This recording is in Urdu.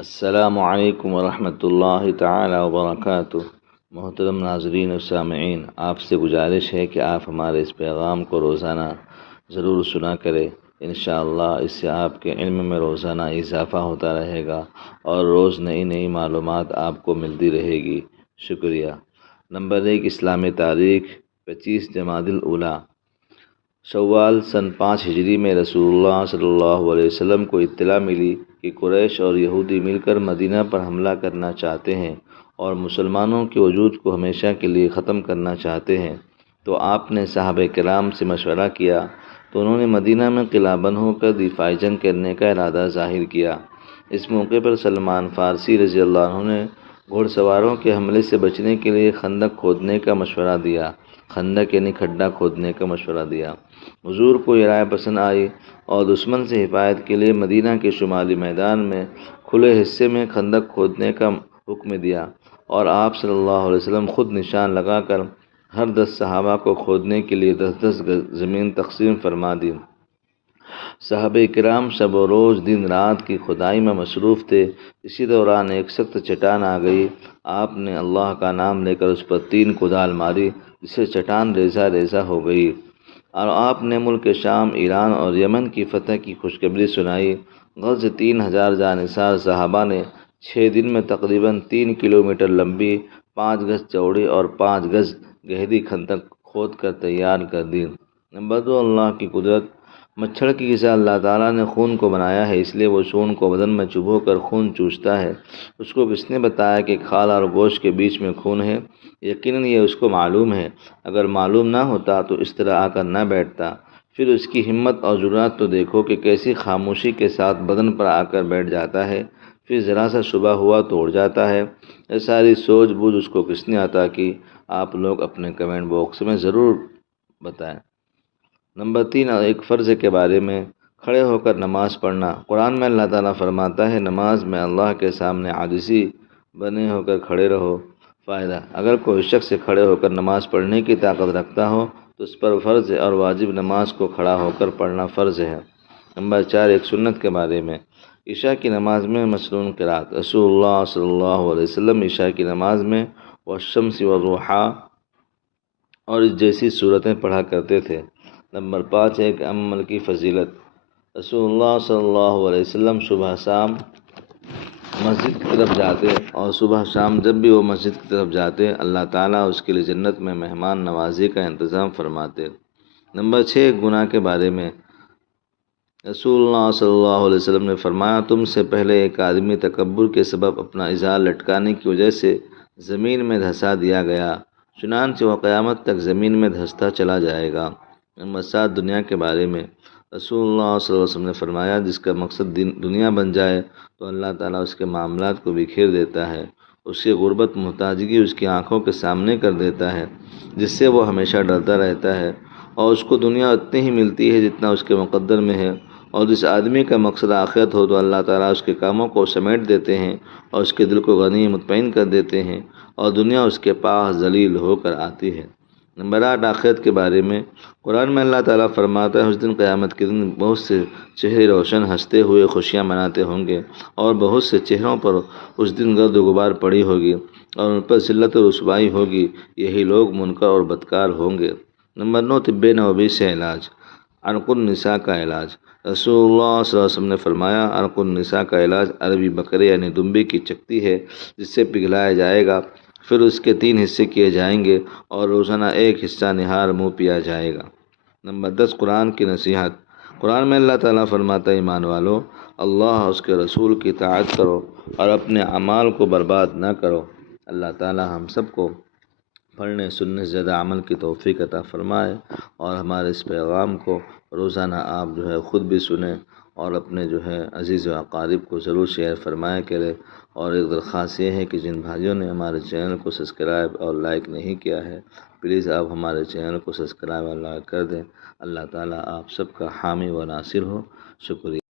السلام علیکم ورحمۃ اللہ تعالی وبرکاتہ۔ محترم ناظرین و سامعین، آپ سے گزارش ہے کہ آپ ہمارے اس پیغام کو روزانہ ضرور سنا کریں۔ انشاءاللہ اس سے آپ کے علم میں روزانہ اضافہ ہوتا رہے گا اور روز نئی نئی معلومات آپ کو ملتی رہے گی۔ شکریہ۔ نمبر 1، اسلامی تاریخ 25 جمادی الاولیٰ شوال سن 5 ہجری میں رسول اللہ صلی اللہ علیہ وسلم کو اطلاع ملی کہ قریش اور یہودی مل کر مدینہ پر حملہ کرنا چاہتے ہیں اور مسلمانوں کے وجود کو ہمیشہ کے لیے ختم کرنا چاہتے ہیں۔ تو آپ نے صحابہ کرام سے مشورہ کیا تو انہوں نے مدینہ میں قلعہ بند ہو کر دفاعی جنگ کرنے کا ارادہ ظاہر کیا۔ اس موقع پر سلمان فارسی رضی اللہ عنہ نے گھوڑ سواروں کے حملے سے بچنے کے لیے خندق کھودنے کا مشورہ دیا۔ خندق یعنی کھڈا کھودنے کا مشورہ دیا۔ حضور کو یہ رائے پسند آئی اور دشمن سے حفاظت کے لیے مدینہ کے شمالی میدان میں کھلے حصے میں خندق کھودنے کا حکم دیا اور آپ صلی اللہ علیہ وسلم خود نشان لگا کر ہر 10 صحابہ کو کھودنے کے لیے 10 گز زمین تقسیم فرما دی۔ صحابہ کرام شب و روز دن رات کی کھدائی میں مصروف تھے۔ اسی دوران ایک سخت چٹان آ گئی۔ آپ نے اللہ کا نام لے کر اس پر 3 کدال ماری، جس سے چٹان ریزہ ریزہ ہو گئی، اور آپ نے ملک شام، ایران اور یمن کی فتح کی خوشخبری سنائی۔ غرض 3000 جانثار صحابہ نے 6 دن میں تقریباً 3 کلومیٹر لمبی، 5 گز چوڑی اور 5 گز گہری خندق کھود کر تیار کر دی۔ نمبر 2، اللہ کی قدرت۔ مچھر کی غذا اللہ تعالیٰ نے خون کو بنایا ہے، اس لیے وہ خون کو بدن میں چبھو کر خون چوستا ہے۔ اس کو کس نے بتایا کہ کھال اور گوشت کے بیچ میں خون ہے؟ یقیناً یہ اس کو معلوم ہے۔ اگر معلوم نہ ہوتا تو اس طرح آ کر نہ بیٹھتا۔ پھر اس کی ہمت اور جرأت تو دیکھو کہ کیسی خاموشی کے ساتھ بدن پر آ کر بیٹھ جاتا ہے، پھر ذرا سا شبہ ہوا تو اڑ جاتا ہے۔ یہ ساری سوجھ بوجھ اس کو کس نے عطا کی؟ آپ لوگ اپنے کمنٹ باکس میں ضرور بتائیں۔ نمبر 3، ایک فرض کے بارے میں، کھڑے ہو کر نماز پڑھنا۔ قرآن میں اللہ تعالیٰ فرماتا ہے، نماز میں اللہ کے سامنے عاجزی بنے ہو کر کھڑے رہو۔ فائدہ: اگر کوئی شخص کھڑے ہو کر نماز پڑھنے کی طاقت رکھتا ہو تو اس پر فرض اور واجب نماز کو کھڑا ہو کر پڑھنا فرض ہے۔ نمبر 4، ایک سنت کے بارے میں، عشاء کی نماز میں مسنون قرات۔ رسول اللہ صلی اللہ علیہ وسلم عشاء کی نماز میں والشمس والضحیٰ اور اس جیسی صورتیں پڑھا کرتے تھے۔ نمبر 5، ایک عمل کی فضیلت۔ رسول اللہ صلی اللہ علیہ وسلم صبح شام مسجد کی طرف جاتے اور صبح شام جب بھی وہ مسجد کی طرف جاتے، اللہ تعالیٰ اس کے لیے جنت میں مہمان نوازی کا انتظام فرماتے۔ نمبر 6، گناہ کے بارے میں، رسول اللہ صلی اللہ علیہ وسلم نے فرمایا، تم سے پہلے ایک آدمی تکبر کے سبب اپنا ازار لٹکانے کی وجہ سے زمین میں دھسا دیا گیا، چنانچہ وہ قیامت تک زمین میں دھستا چلا جائے گا۔ نمبر 7، دنیا کے بارے میں، رسول اللہ صلی اللہ علیہ وسلم نے فرمایا، جس کا مقصد دنیا بن جائے تو اللہ تعالیٰ اس کے معاملات کو بکھیر دیتا ہے، اس کی غربت محتاجگی اس کی آنکھوں کے سامنے کر دیتا ہے، جس سے وہ ہمیشہ ڈرتا رہتا ہے، اور اس کو دنیا اتنی ہی ملتی ہے جتنا اس کے مقدر میں ہے۔ اور جس آدمی کا مقصد آخرت ہو تو اللہ تعالیٰ اس کے کاموں کو سمیٹ دیتے ہیں اور اس کے دل کو غنی مطمئن کر دیتے ہیں، اور دنیا اس کے پاس ذلیل ہو کر آتی ہے۔ نمبر 8، آخرت کے بارے میں، قرآن میں اللہ تعالیٰ فرماتا ہے، اس دن قیامت کے دن بہت سے چہرے روشن ہنستے ہوئے خوشیاں مناتے ہوں گے، اور بہت سے چہروں پر اس دن گرد و غبار پڑی ہوگی اور ان پر ذلت و رسوائی ہوگی، یہی لوگ منکر اور بدکار ہوں گے۔ نمبر 9، طب نبوی سے علاج، عرق النساء کا علاج۔ رسول اللہ صلی اللہ علیہ وسلم نے فرمایا، عرق النساء کا علاج عربی بکرے یعنی دمبے کی چکتی ہے، جس سے پگھلایا جائے گا، پھر اس کے 3 حصے کیے جائیں گے اور روزانہ ایک حصہ نہار منہ پیا جائے گا۔ نمبر 10، قرآن کی نصیحت۔ قرآن میں اللہ تعالیٰ فرماتا ہے، ایمان والو، اللہ اور اس کے رسول کی اطاعت کرو اور اپنے اعمال کو برباد نہ کرو۔ اللہ تعالیٰ ہم سب کو پڑھنے سننے سے زیادہ عمل کی توفیق عطا فرمائے، اور ہمارے اس پیغام کو روزانہ آپ خود بھی سنیں اور اپنے عزیز و اقارب کو ضرور شیئر فرمایا کریں۔ اور ایک درخواست یہ ہے کہ جن بھائیوں نے ہمارے چینل کو سبسکرائب اور لائک نہیں کیا ہے، پلیز آپ ہمارے چینل کو سبسکرائب اور لائک کر دیں۔ اللہ تعالیٰ آپ سب کا حامی و ناصر ہو۔ شکریہ۔